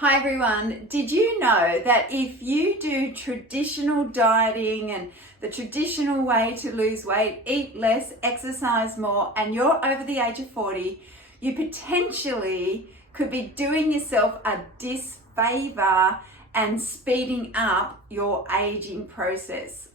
Hi everyone, did you know that if you do traditional dieting and the traditional way to lose weight, eat less, exercise more, and you're over the age of 40, you potentially could be doing yourself a disfavor and speeding up your aging process.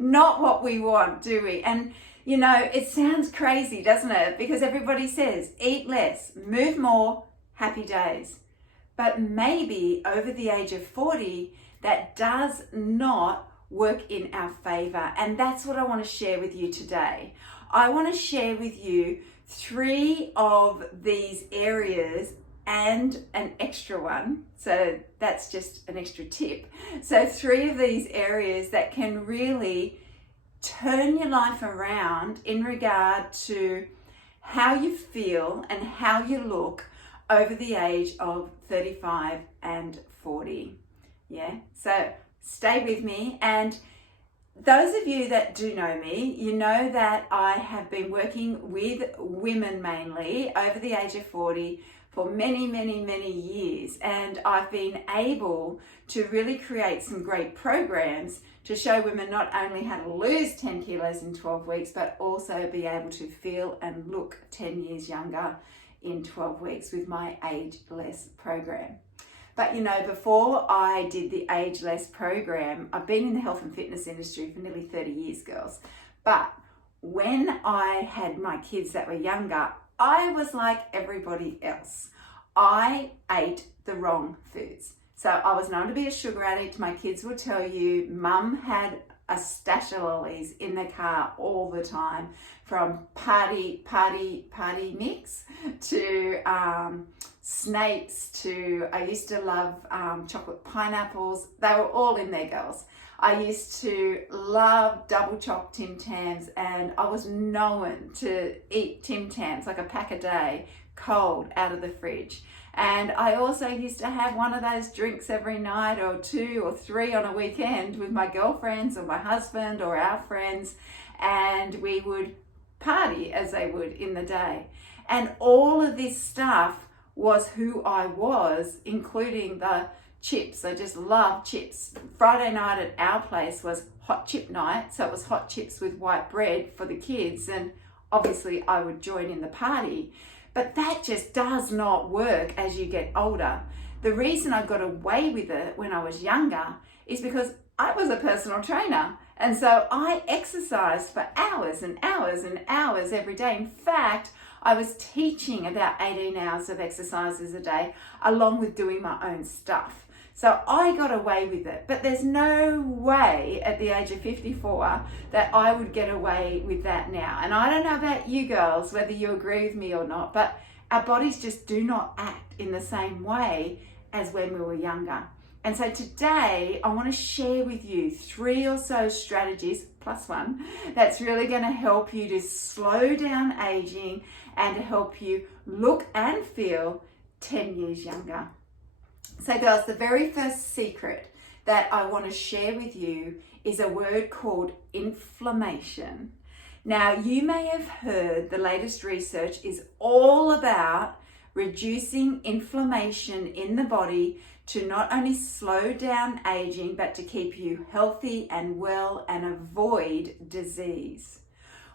Not what we want, do we? And you know, it sounds crazy, doesn't it? Because everybody says eat less, move more, happy days. But maybe over the age of 40, that does not work in our favor. And that's what I want to share with you today. I want to share with you 3 of these areas and an extra one. So that's just an extra tip. So 3 of these areas that can really turn your life around in regard to how you feel and how you look over the age of 35 and 40. Yeah, so stay with me. And those of you that do know me, you know that I have been working with women mainly over the age of 40 for many years. And I've been able to really create some great programs to show women not only how to lose 10 kilos in 12 weeks, but also be able to feel and look 10 years younger in 12 weeks with my Age Less program. But you know, before I did the Age Less program, I've been in the health and fitness industry for nearly 30 years, girls. But when I had my kids that were younger, I was like everybody else. I ate the wrong foods. So I was known to be a sugar addict. My kids will tell you, Mum had a stash of lollies in the car all the time, from party mix to snakes to, I used to love chocolate pineapples. They were all in there, girls. I used to love double chopped Tim Tams, and I was known to eat Tim Tams, like a pack a day, cold out of the fridge. And I also used to have one of those drinks every night, or 2 or 3 on a weekend with my girlfriends or my husband or our friends, and we would party as they would in the day. And all of this stuff was who I was, including the chips. I just love chips. Friday night at our place was hot chip night, so it was hot chips with white bread for the kids, and obviously I would join in the party. But that just does not work as you get older. The reason I got away with it when I was younger is because I was a personal trainer. And so I exercised for hours and hours and hours every day. In fact, I was teaching about 18 hours of exercises a day, along with doing my own stuff. So I got away with it, but there's no way at the age of 54 that I would get away with that now. And I don't know about you girls, whether you agree with me or not, but our bodies just do not act in the same way as when we were younger. And so today I want to share with you 3 or so strategies, plus one, that's really going to help you to slow down aging and to help you look and feel 10 years younger. So girls, the very first secret that I want to share with you is a word called inflammation. Now, you may have heard the latest research is all about reducing inflammation in the body to not only slow down aging, but to keep you healthy and well and avoid disease.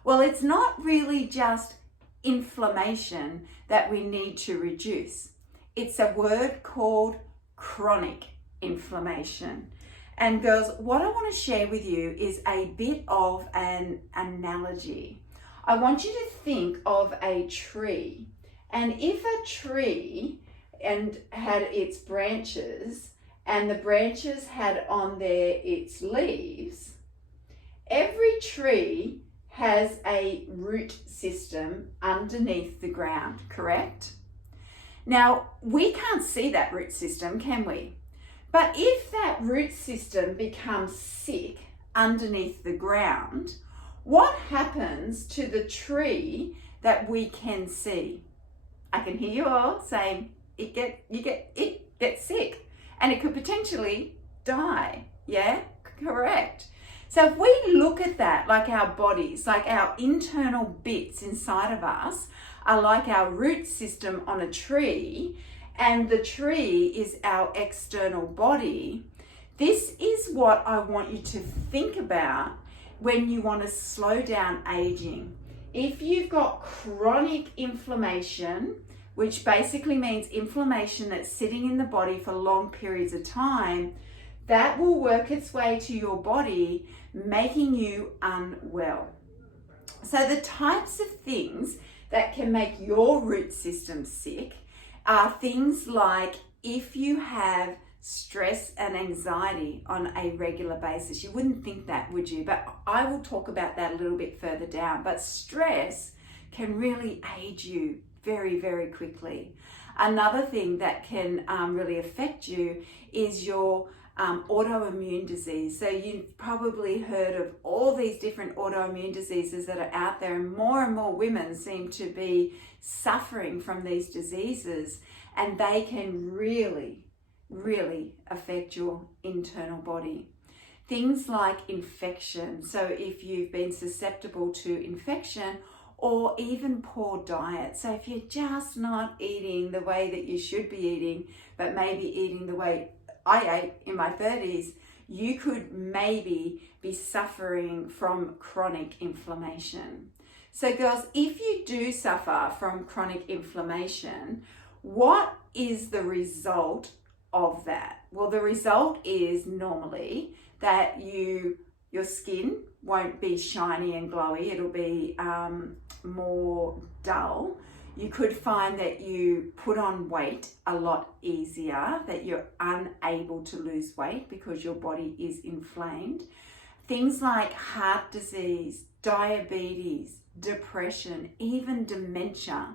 Well, it's not really just inflammation that we need to reduce. It's a word called chronic inflammation. And girls, what I want to share with you is a bit of an analogy. I want you to think of a tree. And if a tree and had its branches, and the branches had on there its leaves, every tree has a root system underneath the ground, correct? Now, we can't see that root system, can we? But if that root system becomes sick underneath the ground, what happens to the tree that we can see? I can hear you all saying it gets sick, and it could potentially die. Yeah, correct. So if we look at that, like our bodies, like our internal bits inside of us are like our root system on a tree, and the tree is our external body, this is what I want you to think about when you want to slow down aging. If you've got chronic inflammation, which basically means inflammation that's sitting in the body for long periods of time, that will work its way to your body, making you unwell. So the types of things that can make your root system sick are things like if you have stress and anxiety on a regular basis. You wouldn't think that, would you? But I will talk about that a little bit further down. But stress can really age you very, very quickly. Another thing that can really affect you is your autoimmune disease. So you've probably heard of all these different autoimmune diseases that are out there, and more women seem to be suffering from these diseases, and they can really affect your internal body. Things like infection. So if you've been susceptible to infection, or even poor diet. So if you're just not eating the way that you should be eating, but maybe eating the way I ate in my 30s, you could maybe be suffering from chronic inflammation. So girls, if you do suffer from chronic inflammation, what is the result of that? Well, the result is normally that your skin won't be shiny and glowy. It'll be more dull. You could find that you put on weight a lot easier, that you're unable to lose weight because your body is inflamed. Things like heart disease, diabetes, depression, even dementia,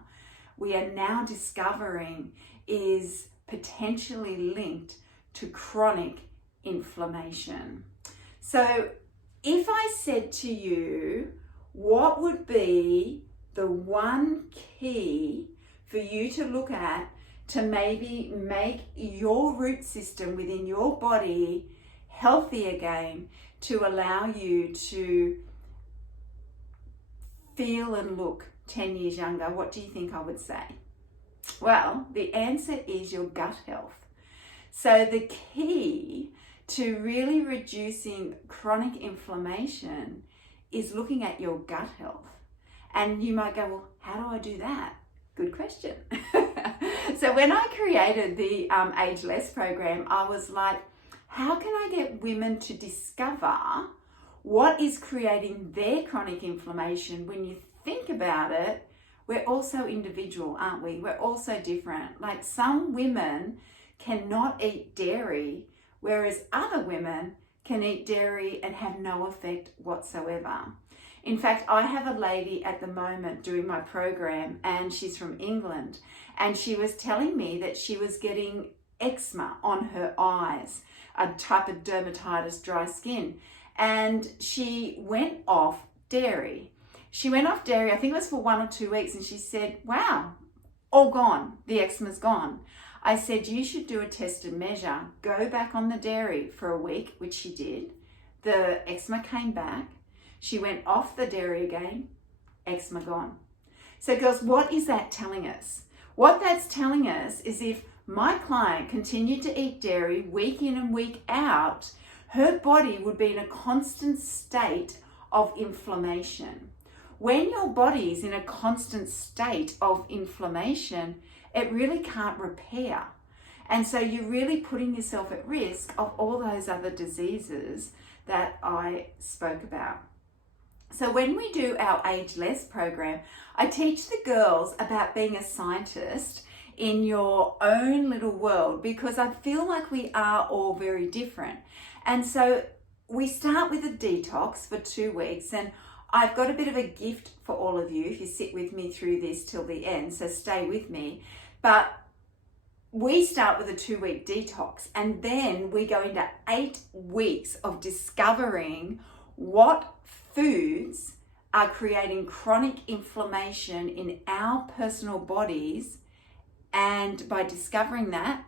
we are now discovering is potentially linked to chronic inflammation. So if I said to you, what would be the one key for you to look at to maybe make your root system within your body healthy again, to allow you to feel and look 10 years younger, what do you think I would say? Well, the answer is your gut health. So the key to really reducing chronic inflammation is looking at your gut health. And you might go, well, how do I do that? Good question. So when I created the Age Less program, I was like, how can I get women to discover what is creating their chronic inflammation? When you think about it, we're also individual, aren't we? We're also different. Like some women cannot eat dairy, whereas other women can eat dairy and have no effect whatsoever. In fact, I have a lady at the moment doing my program, and she's from England, and she was telling me that she was getting eczema on her eyes, a type of dermatitis, dry skin, and she went off dairy. She went off dairy, I think it was for 1 or 2 weeks, and she said, wow, all gone, the eczema's gone. I said, you should do a test and measure, go back on the dairy for a week, which she did. The eczema came back. She went off the dairy again, eczema gone. So girls, what is that telling us? What that's telling us is if my client continued to eat dairy week in and week out, her body would be in a constant state of inflammation. When your body is in a constant state of inflammation, it really can't repair. And so you're really putting yourself at risk of all those other diseases that I spoke about. So when we do our Age Less program, I teach the girls about being a scientist in your own little world, because I feel like we are all very different. And so we start with a detox for 2 weeks, and I've got a bit of a gift for all of you if you sit with me through this till the end, so stay with me. But we start with a 2-week detox, and then we go into 8 weeks of discovering what foods are creating chronic inflammation in our personal bodies, and by discovering that,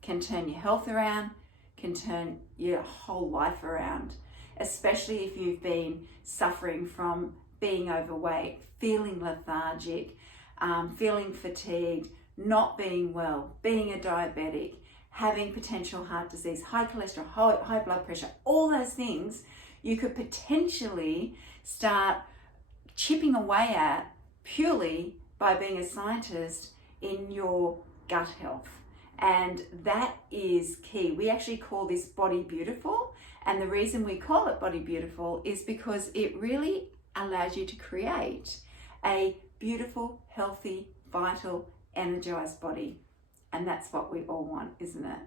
can turn your health around, can turn your whole life around, especially if you've been suffering from being overweight, feeling lethargic, feeling fatigued, not being well, being a diabetic, having potential heart disease, high cholesterol, high blood pressure, all those things you could potentially start chipping away at purely by being a scientist in your gut health. And that is key. We actually call this Body Beautiful. And the reason we call it Body Beautiful is because it really allows you to create a beautiful, healthy, vital, energized body. And that's what we all want, isn't it?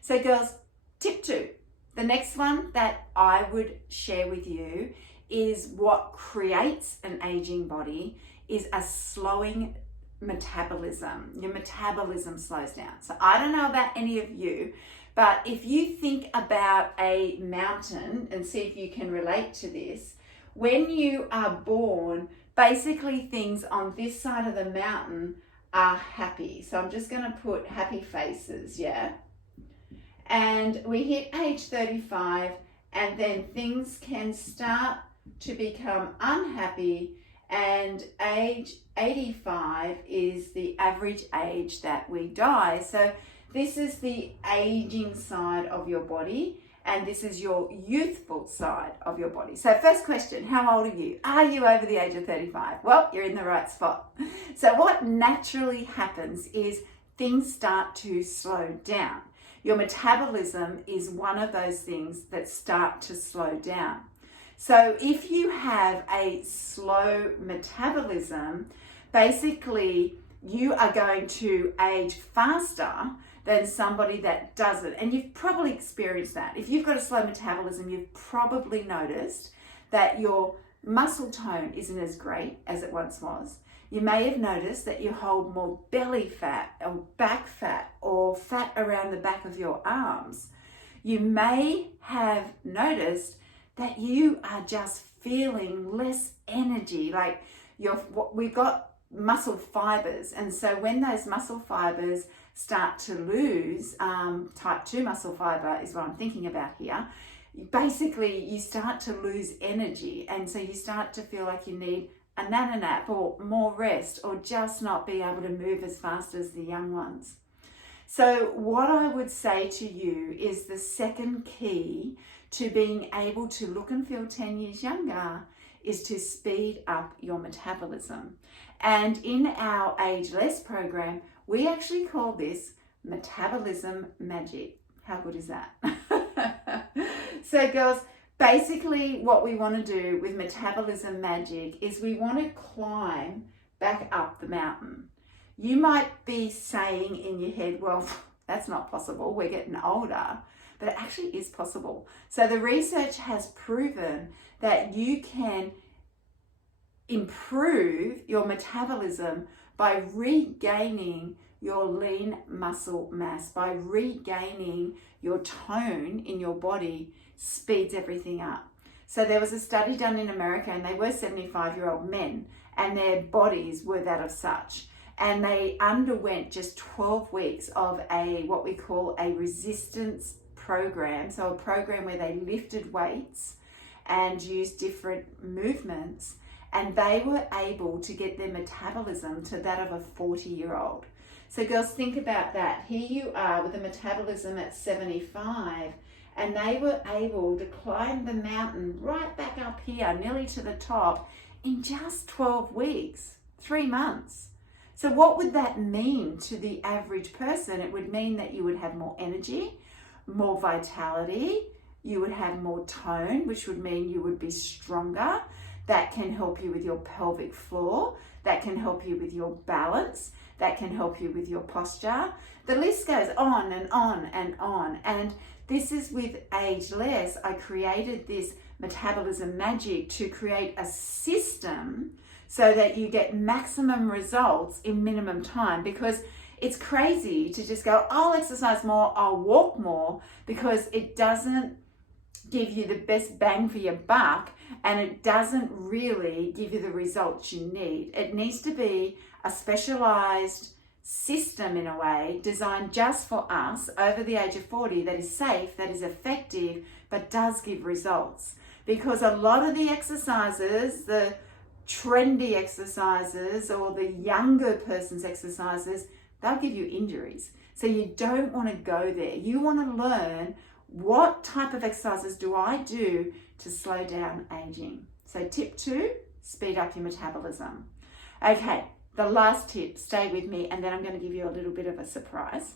So girls, tip 2. The next one that I would share with you is what creates an aging body is a slowing metabolism. Your metabolism slows down. So I don't know about any of you, but if you think about a mountain and see if you can relate to this, when you are born, basically things on this side of the mountain are happy. So I'm just going to put happy faces, yeah? And we hit age 35 and then things can start to become unhappy, and age 85 is the average age that we die. So this is the aging side of your body, and this is your youthful side of your body. So first question, how old are you? Are you over the age of 35? Well, you're in the right spot. So what naturally happens is things start to slow down. Your metabolism is one of those things that start to slow down. So if you have a slow metabolism, basically you are going to age faster than somebody that doesn't. And you've probably experienced that. If you've got a slow metabolism, you've probably noticed that your muscle tone isn't as great as it once was. You may have noticed that you hold more belly fat or back fat or fat around the back of your arms. You may have noticed that you are just feeling less energy, like we've got muscle fibers, and so when those muscle fibers start to lose, type 2 muscle fiber is what I'm thinking about here, basically you start to lose energy, and so you start to feel like you need a nap or more rest, or just not be able to move as fast as the young ones. So what I would say to you is the second key to being able to look and feel 10 years younger is to speed up your metabolism. And in our Age Less program, we actually call this metabolism magic. How good is that? So girls, basically what we want to do with metabolism magic is we want to climb back up the mountain. You might be saying in your head, well, that's not possible, we're getting older. But it actually is possible. So the research has proven that you can improve your metabolism by regaining your lean muscle mass, by regaining your tone in your body, speeds everything up. So there was a study done in America, and they were 75-year-old men, and their bodies were that of such. And they underwent just 12 weeks of what we call a resistance program. So a program where they lifted weights and used different movements, and they were able to get their metabolism to that of a 40-year-old. So girls, think about that. Here you are with a metabolism at 75, and they were able to climb the mountain right back up here, nearly to the top, in just 12 weeks, 3 months. So what would that mean to the average person? It would mean that you would have more energy, more vitality, you would have more tone, which would mean you would be stronger. That can help you with your pelvic floor, that can help you with your balance, that can help you with your posture. The list goes on and on and on. And this is with Age Less. I created this metabolism magic to create a system so that you get maximum results in minimum time, because it's crazy to just go, I'll exercise more, I'll walk more, because it doesn't give you the best bang for your buck, and it doesn't really give you the results you need. It needs to be a specialized system, in a way, designed just for us over the age of 40, that is safe, that is effective, but does give results. Because a lot of the exercises, the trendy exercises or the younger person's exercises, they'll give you injuries. So you don't want to go there. You want to learn, what type of exercises do I do to slow down aging? So tip 2, speed up your metabolism. Okay, the last tip, stay with me, and then I'm going to give you a little bit of a surprise.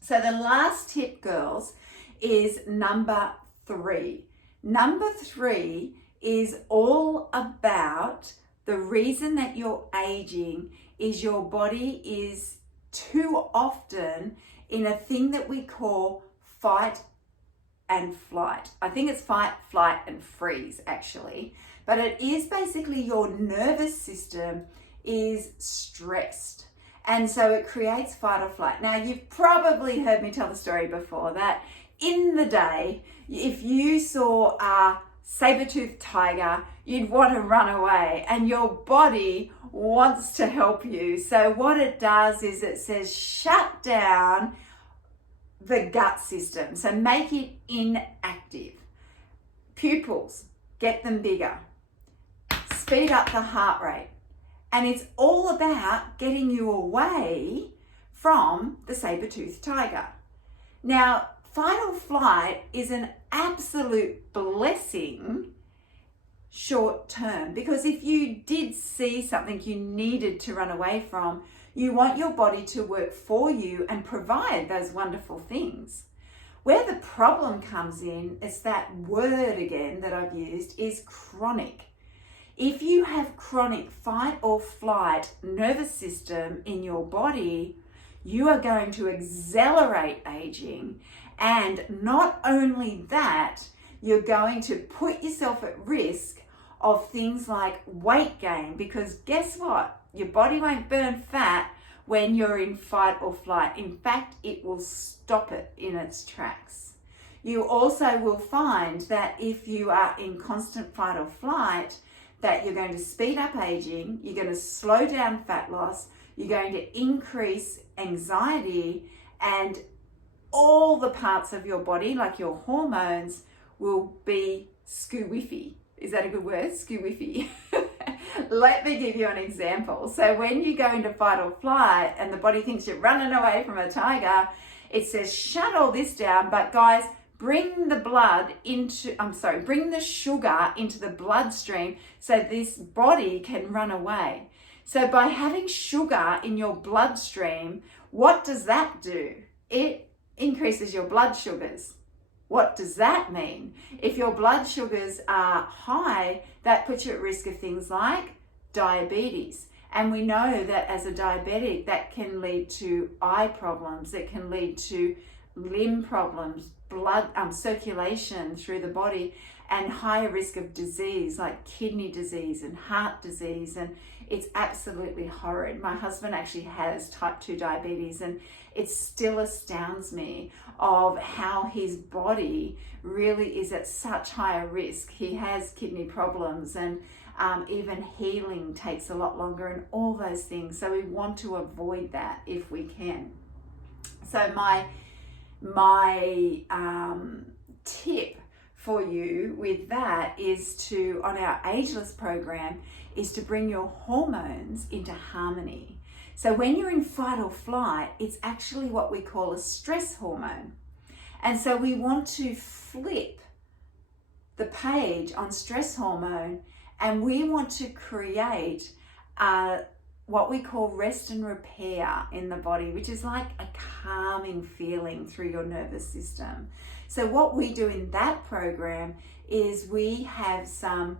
So the last tip, girls, is number 3. Number 3 is all about the reason that you're aging is your body is too often in a thing that we call fight and flight. I think it's fight, flight, and freeze actually, but it is basically your nervous system is stressed. And so it creates fight or flight. Now, you've probably heard me tell the story before that in the day, if you saw a saber-toothed tiger, you'd want to run away, and your body wants to help you. So what it does is it says shut down the gut system. So make it inactive. Pupils, get them bigger. Speed up the heart rate. And it's all about getting you away from the saber-toothed tiger. Now, fight or flight is an absolute blessing short term, because if you did see something you needed to run away from, you want your body to work for you and provide those wonderful things. Where the problem comes in is that word again that I've used is chronic. If you have chronic fight or flight nervous system in your body, you are going to accelerate aging. And not only that, you're going to put yourself at risk of things like weight gain, because guess what? Your body won't burn fat when you're in fight or flight. In fact, it will stop it in its tracks. You also will find that if you are in constant fight or flight, that you're going to speed up aging, you're going to slow down fat loss, you're going to increase anxiety, and all the parts of your body, like your hormones, will be skewiffy. Is that a good word? Skewiffy. Let me give you an example. So when you go into fight or flight and the body thinks you're running away from a tiger, it says shut all this down, but guys, bring the sugar into the bloodstream so this body can run away. So by having sugar in your bloodstream, what does that do? It increases your blood sugars. What does that mean? If your blood sugars are high, that puts you at risk of things like diabetes. And we know that as a diabetic, that can lead to eye problems, it can lead to limb problems, blood circulation through the body, and higher risk of disease like kidney disease and heart disease. And it's absolutely horrid. My husband actually has type 2 diabetes, and it still astounds me of how his body really is at such higher risk. He has kidney problems, and even healing takes a lot longer, and all those things. So we want to avoid that if we can. So my tip for you with that is to, on our Ageless program, is to bring your hormones into harmony. So when you're in fight or flight, it's actually what we call a stress hormone. And so we want to flip the page on stress hormone, and we want to create what we call rest and repair in the body, which is like a calming feeling through your nervous system. So what we do in that program is we have some,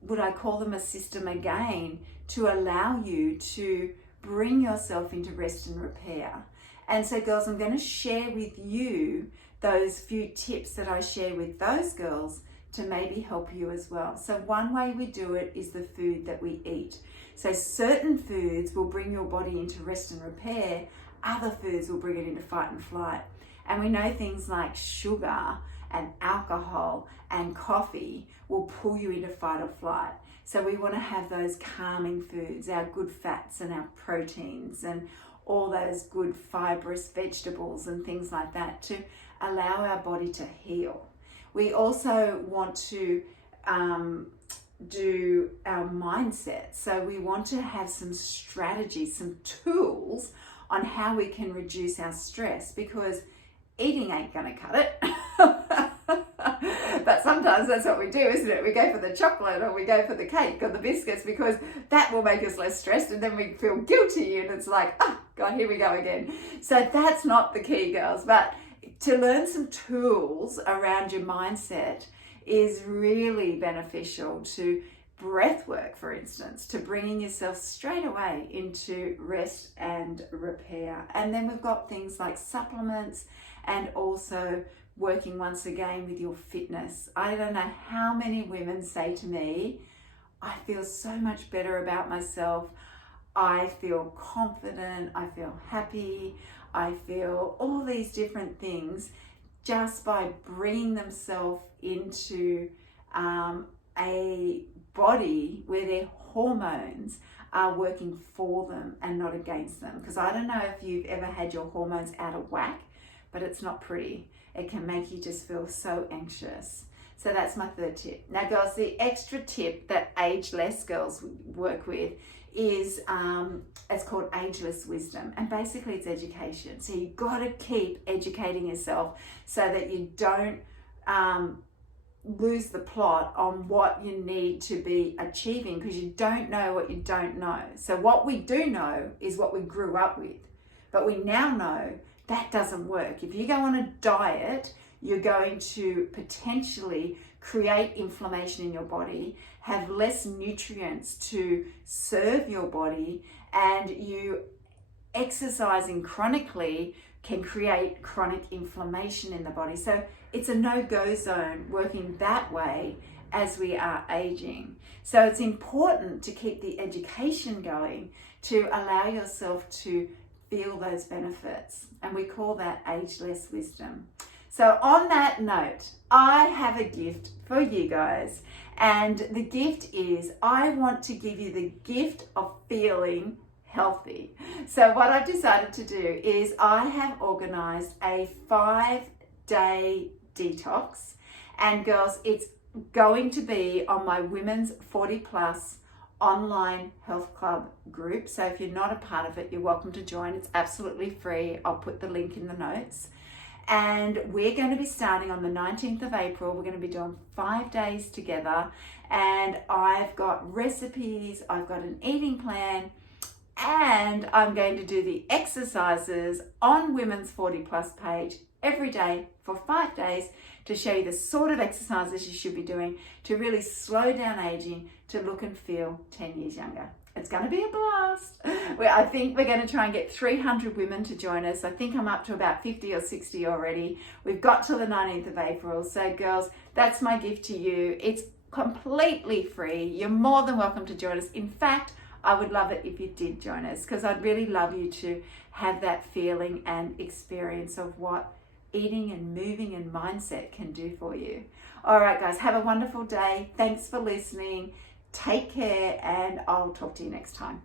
would I call them a system again, to allow you to bring yourself into rest and repair. And so girls, I'm going to share with you those few tips that I share with those girls to maybe help you as well. So one way we do it is the food that we eat. So certain foods will bring your body into rest and repair, other foods will bring it into fight and flight. And we know things like sugar and alcohol and coffee will pull you into fight or flight. So we want to have those calming foods, our good fats and our proteins and all those good fibrous vegetables and things like that to allow our body to heal. We also want to do our mindset. So we want to have some strategies, some tools on how we can reduce our stress, because eating ain't going to cut it. But sometimes that's what we do, isn't it? We go for the chocolate, or we go for the cake or the biscuits, because that will make us less stressed, and then we feel guilty, and it's like, oh God, here we go again. So that's not the key, girls. But to learn some tools around your mindset is really beneficial to breath work, for instance, to bringing yourself straight away into rest and repair. And then we've got things like supplements, and also working once again with your fitness. I don't know how many women say to me, I feel so much better about myself. I feel confident. I feel happy. I feel all these different things just by bringing themselves into a body where their hormones are working for them and not against them. Because I don't know if you've ever had your hormones out of whack, but it's not pretty. It can make you just feel so anxious. So that's my third tip. Now, girls, the extra tip that ageless girls work with is it's called Ageless Wisdom, and basically it's education. So you've got to keep educating yourself so that you don't lose the plot on what you need to be achieving, because you don't know what you don't know. So what we do know is what we grew up with, but we now know that doesn't work. If you go on a diet, you're going to potentially create inflammation in your body, have less nutrients to serve your body, and you exercising chronically can create chronic inflammation in the body. So it's a no-go zone working that way as we are aging. So it's important to keep the education going to allow yourself to feel those benefits, and we call that ageless wisdom. So on that note, I have a gift for you guys, and the gift is I want to give you the gift of feeling healthy. So what I've decided to do is I have organized a 5-day detox, and girls, it's going to be on my Women's 40 Plus online health club group. So if you're not a part of it, you're welcome to join. It's absolutely free. I'll put the link in the notes. And we're going to be starting on the 19th of April. We're going to be doing 5 days together, and I've got recipes, I've got an eating plan, and I'm going to do the exercises on Women's 40 Plus page every day for 5 days to show you the sort of exercises you should be doing to really slow down aging, to look and feel 10 years younger. It's going to be a blast. I think we're going to try and get 300 women to join us. I think I'm up to about 50 or 60 already. We've got till the 19th of April. So girls, that's my gift to you. It's completely free. You're more than welcome to join us. In fact, I would love it if you did join us, because I'd really love you to have that feeling and experience of what eating and moving and mindset can do for you. All right, guys, have a wonderful day. Thanks for listening. Take care, and I'll talk to you next time.